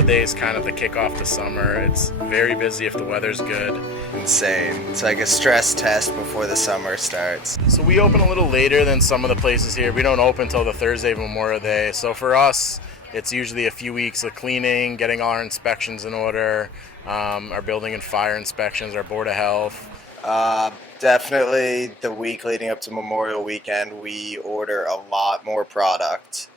Memorial Day is kind of the kickoff to summer. It's very busy if the weather's good. Insane. It's like a stress test before the summer starts. So we open a little later than some of the places here. We don't open until the Thursday of Memorial Day. So for us, it's usually a few weeks of cleaning, getting all our inspections in order, our building and fire inspections, our Board of Health. Definitely the week leading up to Memorial Weekend, we order a lot more product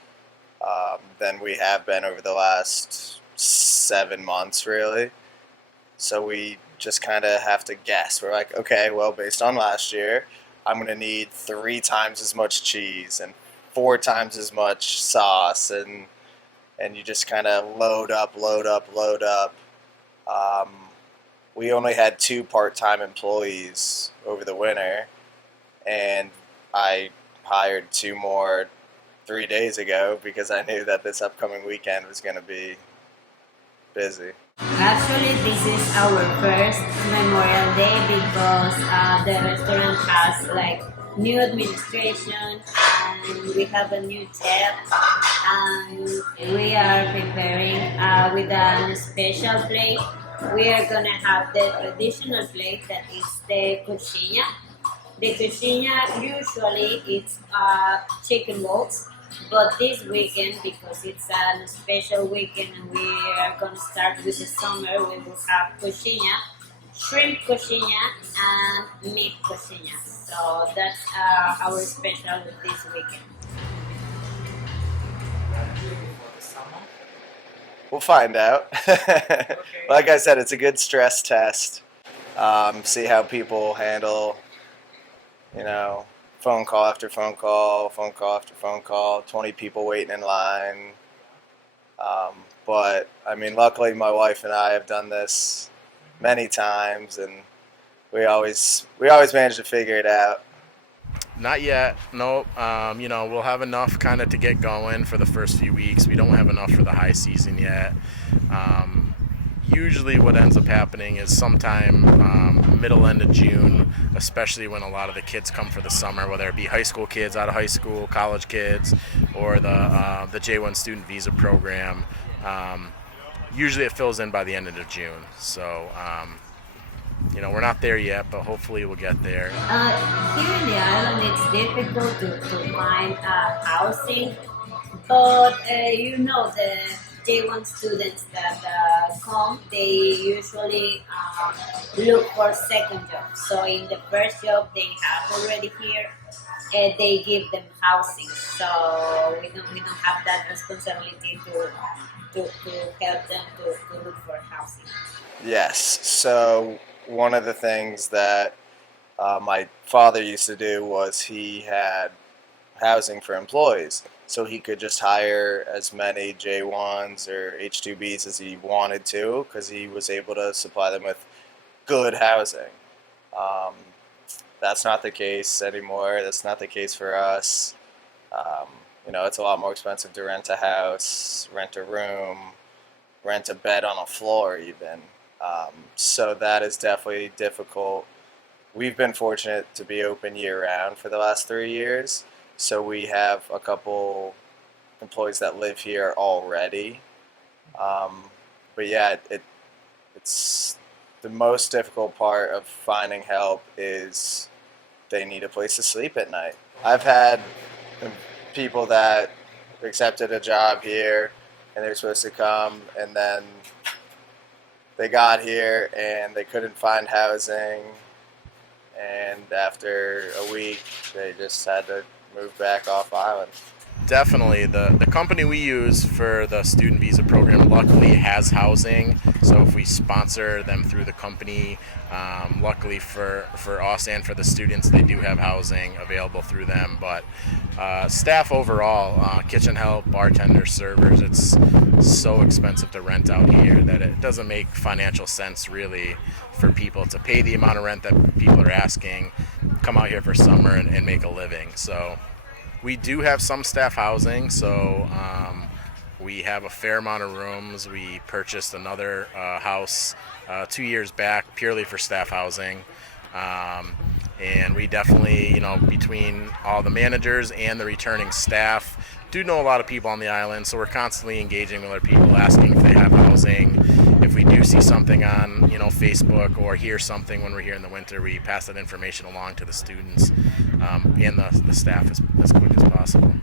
than we have been over the last 7 months, really. So we just kind of have to guess. We're like, okay, well, based on last year, I'm going to need 3 times as much cheese and 4 times as much sauce, and you just kind of load up. We only had 2 part-time employees over the winter, and I hired 2 more 3 days ago because I knew that this upcoming weekend was going to be busy. Actually, this is our first Memorial Day because the restaurant has like new administration and we have a new chef, and we are preparing with a special plate. We are gonna have the traditional plate that is the coxinha. The coxinha usually it's chicken balls, but this weekend, because it's a special weekend and we are gonna start with the summer, we will have coxinha, shrimp coxinha, and meat coxinha. So that's our special this weekend. We'll find out. Like I said, it's a good stress test. See how people handle, phone call after phone call, after phone call, 20 people waiting in line. But, luckily my wife and I have done this many times, and we always manage to figure it out. Not yet, nope. We'll have enough kind of to get going for the first few weeks. We don't have enough for the high season yet. Usually what ends up happening is sometime end of June, especially when a lot of the kids come for the summer, whether it be high school kids out of high school, college kids, or the J1 student visa program. Usually it fills in by the end of June. So, we're not there yet, but hopefully we'll get there. Here in the island, it's difficult to find housing, but the J1 students that come, they usually look for second jobs. So in the first job they have already here, they give them housing. So we don't have that responsibility to help them to look for housing. Yes. So one of the things that my father used to do was he had housing for employees. So he could just hire as many J1s or H2Bs as he wanted to, because he was able to supply them with good housing. That's not the case anymore. That's not the case for us. It's a lot more expensive to rent a house, rent a room, rent a bed on a floor even. So that is definitely difficult. We've been fortunate to be open year-round for the last 3 years. So we have a couple employees that live here already. But yeah, it's the most difficult part of finding help is they need a place to sleep at night. I've had people that accepted a job here and they're supposed to come, and then they got here and they couldn't find housing, and after a week they just had to move back off island. Definitely. The company we use for the student visa program luckily has housing, so if we sponsor them through the company, luckily for us and for the students, they do have housing available through them. But staff overall, kitchen help, bartenders, servers, it's so expensive to rent out here that it doesn't make financial sense really for people to pay the amount of rent that people are asking, come out here for summer and make a living. So we do have some staff housing, so we have a fair amount of rooms. We purchased another house 2 years back purely for staff housing. And we definitely, between all the managers and the returning staff, do know a lot of people on the island, so we're constantly engaging with other people, asking if they have housing. housing. If we do see something on Facebook or hear something when we're here in the winter, we pass that information along to the students and the staff as quick as possible.